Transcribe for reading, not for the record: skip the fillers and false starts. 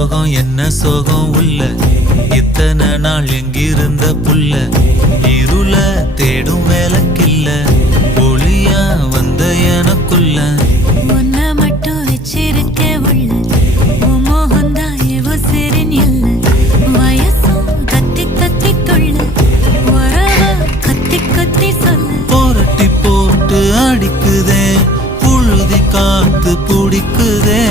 சோகம் என்ன சோகம் உள்ள இத்தனை நாள் எங்கிருந்த புல்ல இருள தேடும் வேலைக்கில்ல ஒளியா வந்த எனக்குள்ள உன்னை மட்டும் வச்சிருக்க உள்ள உன் மோகந்தான் எவோ சிறின் இல்ல வயசும் கத்தி கத்தி கொள்ள உறவ கத்தி கத்தி சொல்ல போரட்டி போட்டு அடிக்குதே புழுதி காத்து பிடிக்குதே